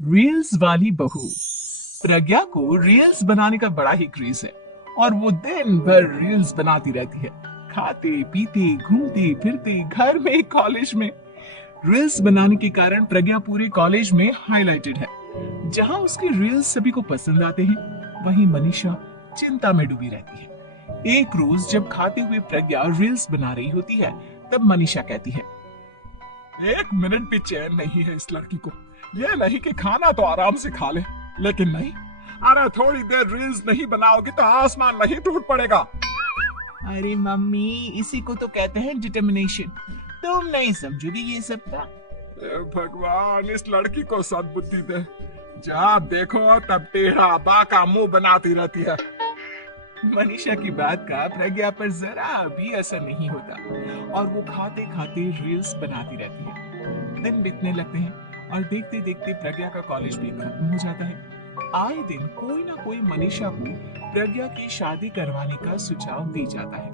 Reels वाली बहू। प्रज्ञा को रील्स बनाने का बड़ा ही क्रेज है और वो दिन भर रील्स बनाती रहती है। खाते पीते घूमते फिरते घर में कॉलेज में रील्स बनाने के कारण प्रज्ञा पूरे कॉलेज में हाईलाइटेड है। जहां उसकी रील्स सभी को पसंद आते हैं, वहीं मनीषा चिंता में डूबी रहती है। एक रोज जब खाते हुए प्रज्ञा रील्स बना रही होती है, तब मनीषा कहती है, एक मिनट भी चैन नहीं है इस लड़की को। ये नहीं कि खाना तो आराम से खा ले, लेकिन नहीं, अरे थोड़ी देर रील्स नहीं बनाओगे तो आसमान नहीं टूट पड़ेगा। अरे मम्मी, इसी को तो कहते हैं डिटर्मिनेशन। तुम नहीं समझोगी ये सब का। भगवान, इस लड़की को सद्बुद्धि दे। जब देखो तब टेढ़ा बाका मुंह बनाती रहती है। मनीषा की बात का प्रज्ञा पर जरा भी असर नहीं होता और वो खाते खाते रील्स बनाती रहती है। दिन बीतने लगते हैं और देखते देखते प्रज्ञा का कॉलेज भी खत्म हो जाता है। आए दिन कोई ना कोई मनीषा को प्रज्ञा की शादी करवाने का सुझाव दी जाता है।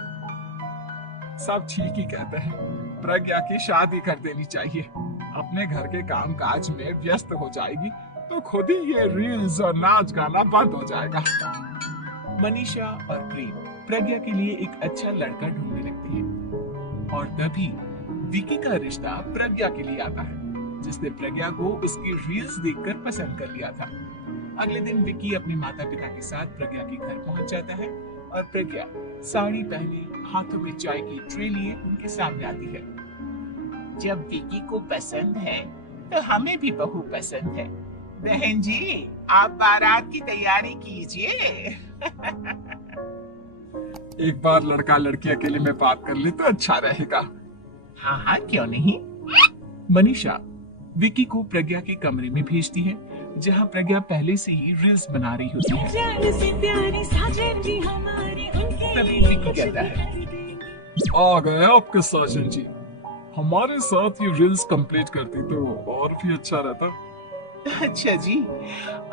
सब ठीक ही कहते हैं, प्रज्ञा की शादी कर देनी चाहिए। अपने घर के काम काज में व्यस्त हो जाएगी तो खुद ही ये रील्स और नाच गाना बंद हो जाएगा। मनीषा और प्रेम प्रज्ञा के लिए एक अच्छा लड़का ढूंढने लगती है और तभी विकी का रिश्ता प्रज्ञा के लिए आता है, जिसने प्रज्ञा को उसकी रील्स देखकर पसंद कर लिया था। अगले दिन विकी अपने माता पिता के साथ प्रज्ञा के घर पहुंच जाता है और प्रज्ञा साड़ी पहने हाथों में चाय की ट्रे लिए उनके सामने आती है। जब विकी को पसंद है तो हमें भी बहू पसंद है। बहन जी, आप बारात की तैयारी कीजिए। एक बार लड़का लड़की अकेले में बात कर ले तो अच्छा रहेगा। हाँ हाँ, क्यों नहीं। मनीषा विकी को प्रज्ञा के कमरे में भेजती है, जहाँ प्रज्ञा पहले से ही रील्स बना रही होती है। तभी विकी कहता है, आ गए आपके साजन जी। हमारे साथ ये रील्स कंप्लीट करती तो और भी अच्छा रहता। अच्छा जी,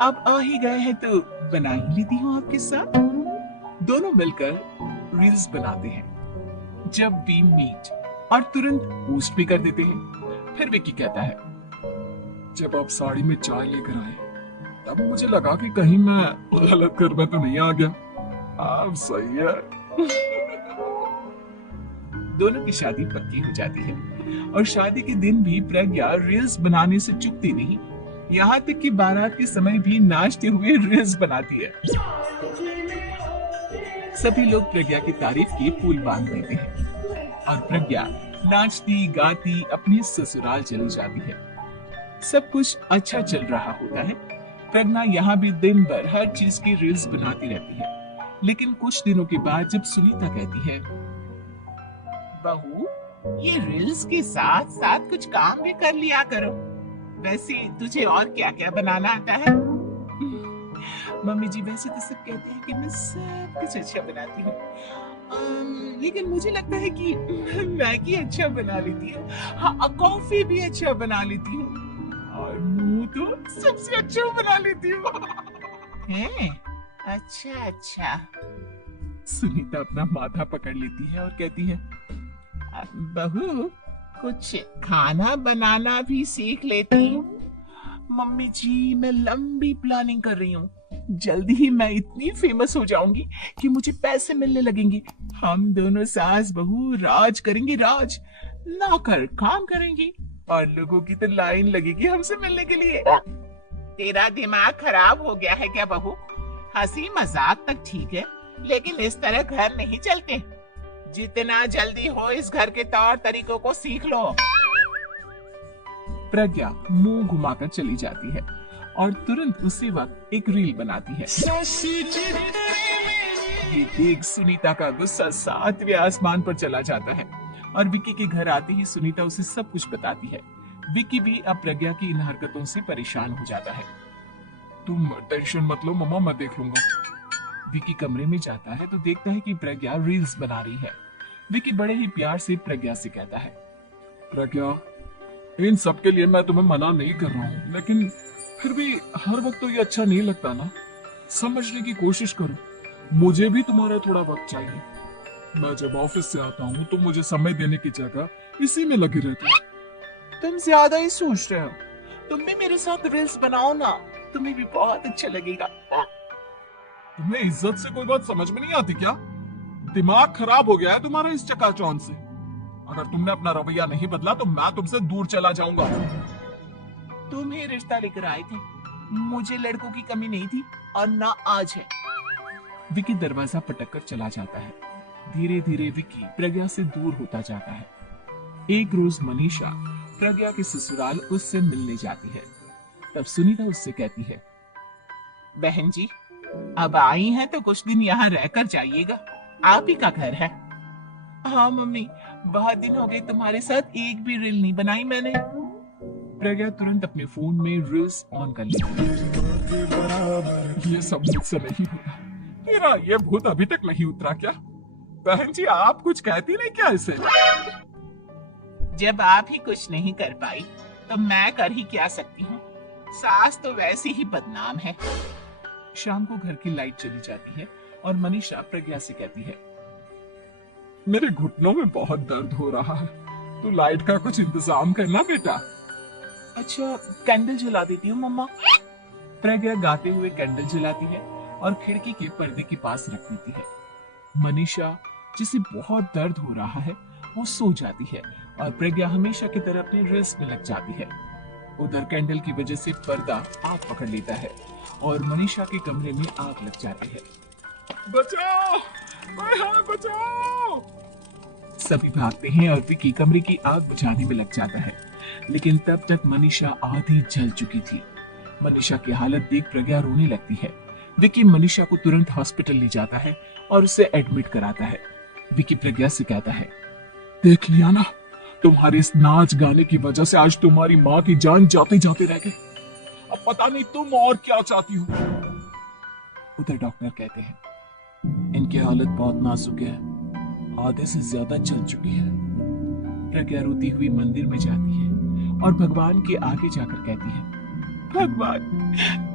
अब आ ही गए हैं तो बना ही लेती हूँ आपके साथ। दोनों मिलकर रील्स बनाते हैं। जब वी मीट और तुरंत पोस्ट भी कर देते हैं। फिर विकी कहता है, जब आप साड़ी में चाय लेकर आए तब मुझे लगा कि कहीं मैं गलत घर में तो नहीं आ गया। आप सही है। दोनों की शादी पक्की हो जाती है और शादी के दिन भी प्रज्ञा रील्स बनाने से चूकती नहीं। यहाँ तक कि बारात के समय भी नाचते हुए रील्स बनाती है। सभी लोग प्रज्ञा की तारीफ की पुल बांध देते हैं और प्रज्ञा नाचती गाती अपने ससुराल चली जाती है। सब कुछ अच्छा चल रहा होता है। प्रज्ञा यहाँ भी दिन भर हर चीज की रील्स बनाती रहती है। लेकिन कुछ दिनों के बाद जब सुनीता कहती है, बहू, ये रील्स के साथ साथ कुछ काम भी कर लिया करो। वैसे तुझे और क्या क्या बनाना आता है? मम्मी जी, वैसे तो सब कहते हैं कि मैं सब कुछ अच्छा बनाती हूँ, लेकिन मुझे लगता है कि मैगी अच्छा बना लेती हूँ। हाँ, कॉफी भी अच्छा बना लेती हूँ और मुंह तो सबसे अच्छा बना लेती हूँ। अच्छा अच्छा। सुनीता अपना माथा पकड़ लेती है और कहती है, बहू, कुछ खाना बनाना भी सीख लेती हूँ। मम्मी जी, मैं लंबी प्लानिंग कर रही हूँ। जल्दी ही मैं इतनी फेमस हो जाऊंगी कि मुझे पैसे मिलने लगेंगे। हम दोनों सास बहू राज करेंगे, राज। नौकर काम करेंगे और लोगों की तो लाइन लगेगी हमसे मिलने के लिए। तेरा दिमाग खराब हो गया है क्या बहू? हंसी मजाक तक ठीक है, लेकिन इस तरह घर नहीं चलते। जितना जल्दी हो इस घर के तौर तरीकों को सीख लो। प्रज्ञा मुंह घुमाकर चली जाती है और तुरंत उसी वक्त एक रील बनाती है। ये देख सुनीता का गुस्सा 7वें आसमान पर चला जाता है और विकी के घर आते ही सुनीता उसे सब कुछ बताती है। विकी भी अब प्रज्ञा की इन हरकतों से परेशान हो जाता है। तुम टेंशन मत लो मम्मा, मैं देख लूंगा। विकी कमरे में जाता है तो देखता है कि प्रज्ञा रील्स बना रही है। विकी बड़े ही प्यार से प्रज्ञा से कहता है, प्रज्ञा, इन सब के लिए मैं तुम्हें मना नहीं कर रहा हूँ, लेकिन फिर भी हर वक्त तो ये अच्छा नहीं लगता ना। समझने की कोशिश करो, मुझे भी तुम्हारा थोड़ा वक्त चाहिए। मैं जब ऑफिस से आता हूँ तो मुझे समय देने की जगह इसी में लगी रहती है। तुम ज्यादा ही सोच रहे हो। तुम भी मेरे साथ रील्स बनाओ ना, तुम्हें भी बहुत अच्छा लगेगा। तुम्हें इज्जत से कोई बात समझ में नहीं आती क्या? दिमाग खराब हो गया है तुम्हारा इस चकाचौंध से। अगर तुमने अपना रवैया नहीं बदला तो मैं तुमसे दूर चला जाऊंगा। तुम ही रिश्ता लेकर आए थे, मुझे लड़कों की कमी नहीं थी और ना आज है। विकी दरवाजा पटक कर चला जाता है। धीरे धीरे विकी प्रज्ञा से दूर होता जाता है। एक रोज मनीषा प्रज्ञा के ससुराल उससे मिलने जाती है। तब सुनीता उससे कहती है, बहन जी अब आई हैं तो कुछ दिन यहाँ रहकर जाइएगा, आप ही का घर है। हाँ मम्मी, बहुत दिन हो गए तुम्हारे साथ एक भी रील नहीं बनाई मैंने। प्रज्ञा तुरंत अपने फोन में रील्स ऑन कर लेती है। ये सब मुझसे नहीं होगा, मेरा ये भूत अभी तक नहीं उतरा क्या? बहन जी आप कुछ कहती नहीं क्या इसे? जब आप ही कुछ नहीं कर पाई तो मैं कर ही क्या सकती हूँ, सास तो वैसी ही बदनाम है। शाम को घर की लाइट चली जाती है और मनीषा प्रज्ञा से कहती है, मेरे घुटनों में बहुत दर्द हो रहा है, तू लाइट का कुछ इंतजाम करना बेटा। अच्छा कैंडल जला देती हूँ मम्मा। प्रज्ञा गाते हुए कैंडल जलाती है और खिड़की के पर्दे के पास रख देती है। मनीषा जिसे बहुत दर्द हो रहा है वो सो जाती है और प्रज्ञा हमेशा की तरह अपने रील्स में लग जाती है। उधर कैंडल की वजह से पर्दा आग पकड़ लेता है और मनीषा के कमरे में आग लग जाती है। बचाओ, बचाओ! सभी भागते हैं और विकी कमरे की आग बुझाने में लग जाता है, लेकिन तब तक मनीषा आधी जल चुकी थी। मनीषा की हालत देख प्रज्ञा रोने लगती है। विकी मनीषा को तुरंत हॉस्पिटल ले जाता है और उसे एडमिट कराता है। विकी प्रज्ञा से कहता है, देख लिया ना, तुम्हारे इस नाच गाने की वजह से आज तुम्हारी माँ की जान जाते जाते रह गई। अब पता नहीं तुम और क्या चाहती हो। उधर डॉक्टर कहते हैं, इनकी हालत बहुत नाजुक है, आधे से ज्यादा चल चुकी है। प्रज्ञा रोती हुई मंदिर में जाती है और भगवान के आगे जाकर कहती है, भगवान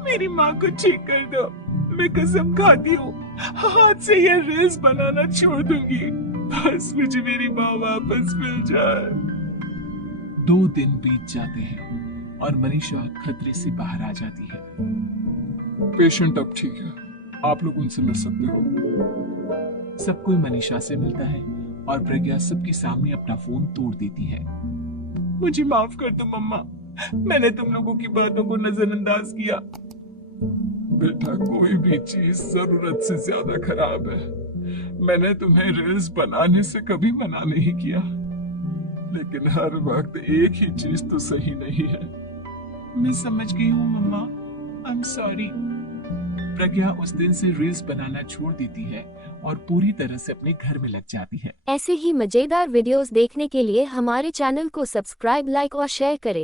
मेरी माँ को ठीक कर दो, मैं कसम खाती हूँ हाथ से ये रील्स बनाना छोड़ दूंगी, बस मुझे मेरी माँ वापस मिल जाए। 2 दिन बीत जाते हैं और मनीषा खतरे से बाहर आ जाती है। पेशेंट अब ठीक है, आप लोग उनसे मिल सकते हो। सब कोई मनीषा से मिलता है और प्रज्ञा सबके सामने अपना फोन तोड़ देती है। मुझे माफ कर दो मम्मा, मैंने तुम लोगों की बातों को नजरअंदाज किया। बेटा कोई भी चीज जरूरत से ज्यादा खराब है। मैंने तुम्हें रील्स बनाने से कभी मना नहीं किया, लेकिन हर वक्त एक ही चीज तो सही नहीं है। मैं समझ गई हूँ मम्मा, आई एम सॉरी। प्रज्ञा उस दिन से रील्स बनाना छोड़ देती है और पूरी तरह से अपने घर में लग जाती है। ऐसे ही मजेदार वीडियोस देखने के लिए हमारे चैनल को सब्सक्राइब, लाइक और शेयर करें।